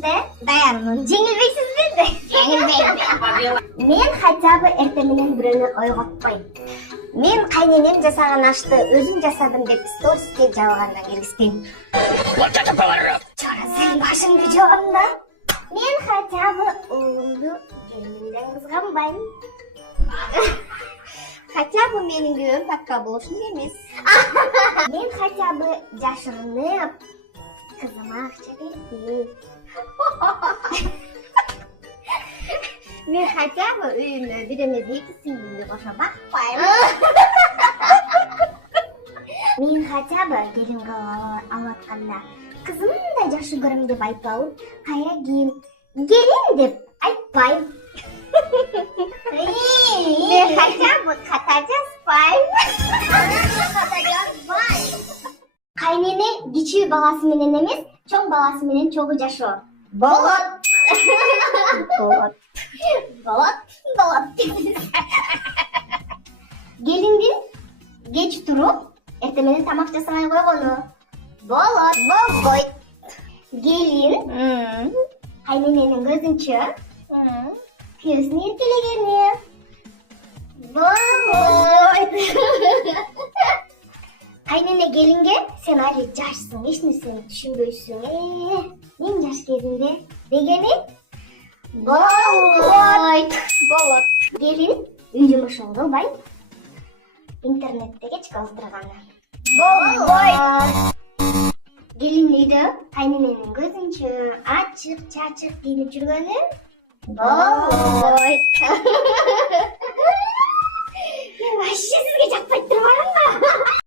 да? Даярмын. Жеңилбейсизби? Жеңилбейм. Мен хотя бы эртең менен бирөөнү ойготпойм. Мен кайненем жасаган ашты өзүм жасадым деп сториске жалгандан киргизбейм. Чора, сен башыңды жабам да. Мен хотя бы уулумду келинден кызганбайм. Хотя бы менин күйөөм такка болушун эмес. Мен хотя бы жашырынып кызыма акча бербейм. Мен хотя бы үйүмө бир эмес эки сиңдимди кошо бакпайм. Мен хотя бы келин кылып алып атканда кызымдай жакшы көрөм деп айтпабы, кайра келин деп айтпайм. Мен хотя бы ката жазбайм. Кайнене кичүү баласы менен эмес, чоң баласы менен чогуу жашоо. Болот. Келиндин кеч туруп, эртең менен тамак жасабай койгону. Болбойт. Келин кайнененин көзүнчө күйөөсүн эркелегени. Болбойт. Кайнене келинге сен али жашсың, эч нерсени түшүнбөйсүң. Мен жаш кезимде дегени болот. Келин үй жумушун кылбай, интернетте кечке олтурганы. Болбойт. Келин үйдө кайнененин көзүнчө ачык чачык кийинип жүргөнү. Болбойт. Мен вообще сизге жакпай турбаймынбы?